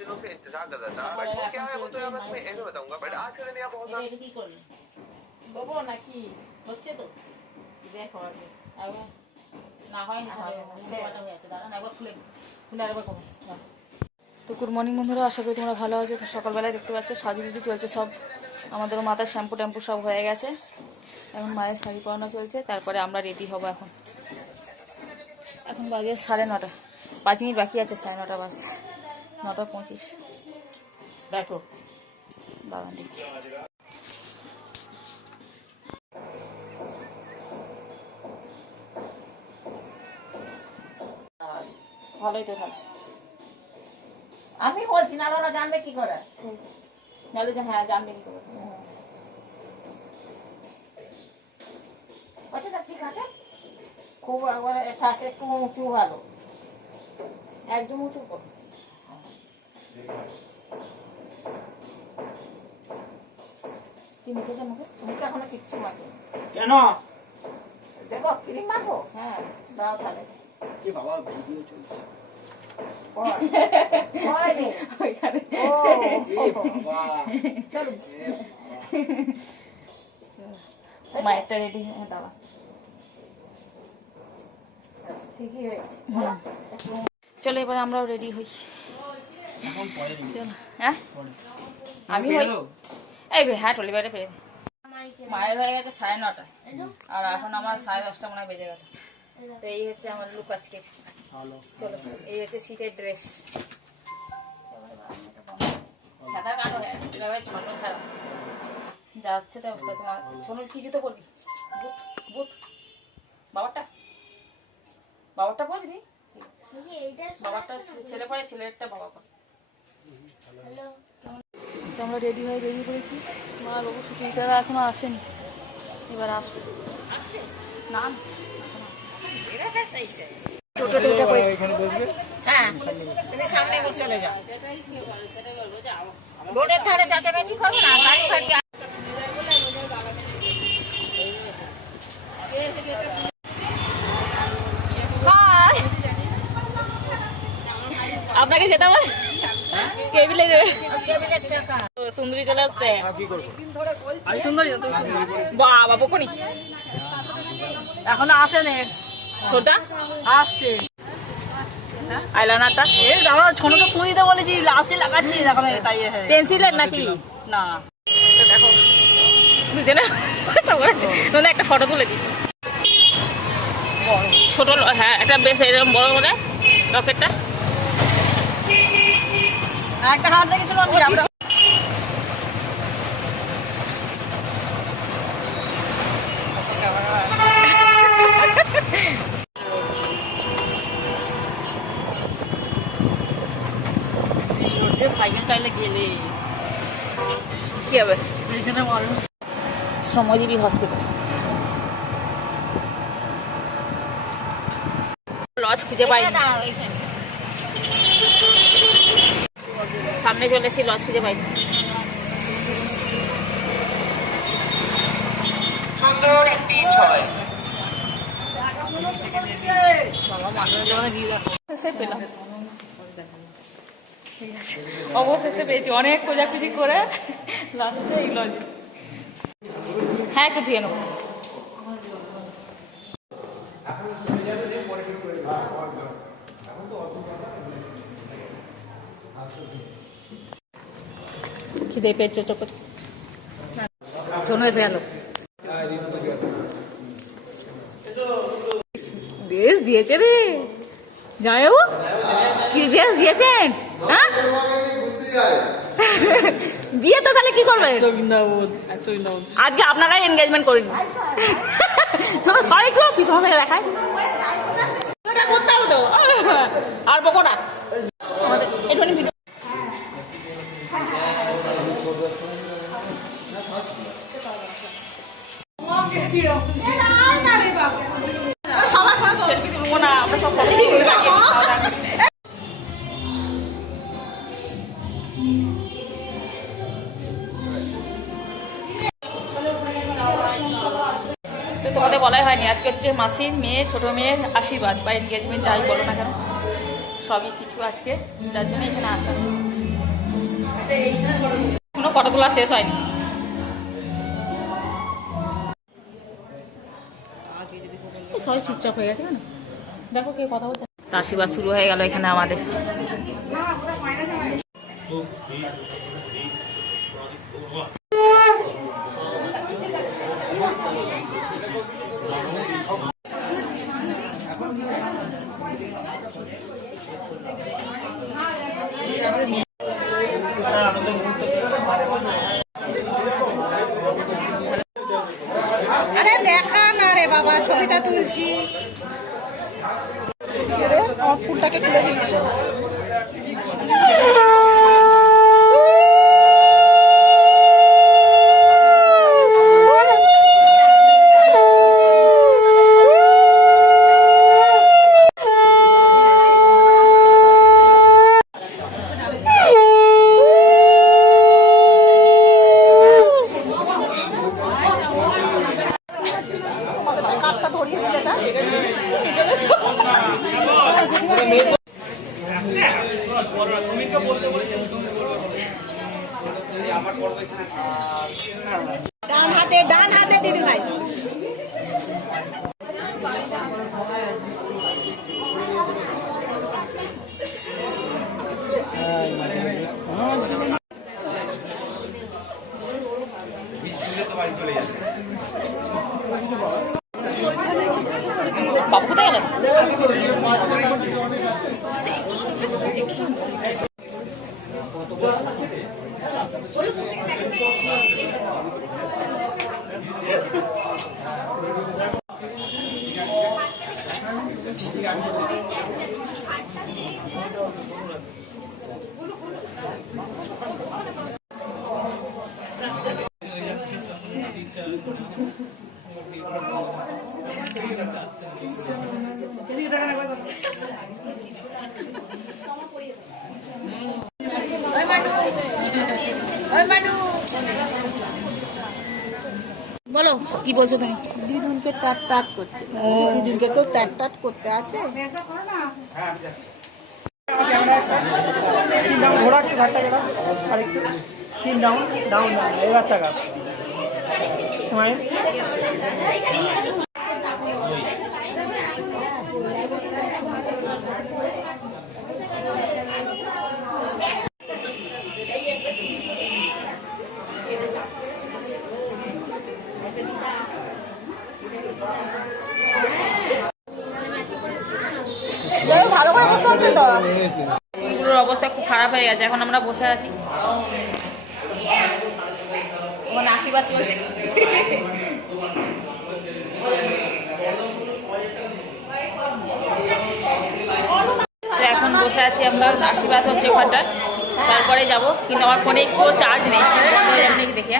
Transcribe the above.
दिनों से इंतजार कर रहा था, बट वो क्या है वो तो मैं तुम्हें एंड में बताऊंगा। बट आज का दिन यहाँ बहुत করবো নাকি হচ্ছে তো দেখো আগে একবার না হয় না হয়ে যাচ্ছে দাঁড়া না একবার খুলে খুলে আরেকবার করবো। তো গুড মর্নিং বন্ধুরা, আশা করি তোমরা ভালো আছো। তো সকালবেলায় দেখতে পাচ্ছ সাজুগুজু চলছে সব, আমাদেরও মাথার শ্যাম্পু ট্যাম্পু সব হয়ে গেছে। এখন মায়ের শাড়ি পরানো চলছে, তারপরে আমরা রেডি হব। এখন বাজে 9:30, 5 মিনিট বাকি আছে 9:30 বাজতে, 9:25। দেখো বাগান দিচ্ছি। ভালোই তো ভালো, আমি বলছি না ওরা জানবে কি করে, নাহলে যে হ্যাঁ জানবে কি করে। আচ্ছা ঠিক আছে, খুব একবারে থাকে একটু উঁচু ভালো, একদম উঁচু কর। কি মুখেছে মুখে? মুখে এখনো কিচ্ছু মাখো কেন? দেখো ক্রিম মাখো, হ্যাঁ দাও তাহলে। কি বাবা ভিডিও চলছে? ওইখানে এ বাবা চলো মায়েরটা রেডি। হ্যাঁ দাঁড়া, ঠিকই হয়েছে। চলো এবারে আমরাও রেডি হই। এখন পরে চলো হ্যাঁ পরে আমি হই এই হ্যাঁ টলিবারে পেয়ে। মায়ের হয়ে গেছে 9:30 আর এখন আমার 10:30 মনে হয় বেজে গেল। তো এই হচ্ছে আমার লুক আজকে। ভালো। চলো এই হচ্ছে শীতের ড্রেস। সাদা কালো হ্যাঁ ছোট ছাড়া যা হচ্ছে তো অবস্থা। তোমার ছোট কি জুতো পরবি? বুট বুট বাবারটা পরবি? বাবারটা ছেলে পরে, ছেলেরটা বাবা পরে। তো আমরা রেডি হয়ে বেরিয়ে পড়েছি। মা বাবু শুটিংটারা এখনো আসেনি, এবার আসবে না। টোটোতে উঠে পড়েছি। হ্যাঁ তুমি সামনে চলে যাও, রোডের ধারে চাচামেচি করবে না, গাড়ি ফাড়ি। আপনাকে যেতে হবে কেবিলে সুন্দরী চলে আসছে। আমি সুন্দরী না তুমি? বাবা বকুনি এখনো আসেনি, ছোটা আসছে। আইলানাটা এই দাঁড়া, ছোটকে তুই দিতে বলেছি, লাস্টে লাগাচ্ছি এখন। তাই পেন্সিলের নাকি? না দেখো দুজনে সবাই একটা ফটো তুলে দিই। ছোট হ্যাঁ একটা বেশ এরকম বড় করে রকেটটা। একটা হাত দেখে চলো আমরা সাইকেল চাইলে গেলে কি হবে? এখানে মারো শ্রমজীবী হসপিটাল লজ খুঁজে পাই, সামনে চলে এসেছি, লজ খুঁজে পাই। সুন্দর একটি ছয়। শেষে পেলাম, ঠিক আছে অবশেষে পেয়েছি। অনেক খোঁজাখুঁজি করে লাস্টে এই লজ। হ্যাঁ একটু দিয়ে নেবো। খিদে পেয়েছে চোখ শোনো এসে গেল। ড্রেস দিয়েছে রে যাই বাবু, কি ড্রেস দিয়েছেন? হ্যাঁ বিয়ে তো তাহলে কি করবে? আজকে আপনারাই এনগেজমেন্ট করে দিন। চলো সরি একটু পিছন থেকে দেখায় করতে হবে তো, আর বকো না আমাদের একটুখানি ভিডিও। সেলফি তুলবো না, আমরা সব ফটো তুলে দাঁড়িয়েছি খাওয়া দাওয়া। তো তোমাদের বলাই হয়নি, আজকে হচ্ছে মাসির মেয়ে, ছোট মেয়ের আশীর্বাদ বা এনগেজমেন্ট যাই বলো না কেন, সবই কিছু আজকে, যার জন্য এখানে আসা। তোলা শেষ হয়নি। সবাই চুপচাপ হয়ে গেছে কেন? দেখো কে কথা বলছে। আশীর্বাদ শুরু হয়ে গেল এখানে আমাদের। আরে দেখা না রে বাবা, ছবিটা তুলছি। আমার ফুলটাকে তুলে দিচ্ছিস। কাপটা ধরিয়ে দিলে না? ডান হাতে দিদি ভাই। বাবু কোথায় গেল? বলো কি বলছো তুমি? দিদুনকে টাট টাট করছে। দিদুনকে কেউ টাট টাট করতে আছে? এবার টাকা সময় ভালো করে বসে হবে তো। পুরোর অবস্থা খুব খারাপ হয়ে গেছে। এখন আমরা বসে আছি, ওখানে আশীর্বাদ চলছে। তো এখন বসে আছি আমরা, আশীর্বাদ হচ্ছে ওখানটা, তারপরে যাব। কিন্তু আমার ফোনে একটু চার্জ নেই, দেখে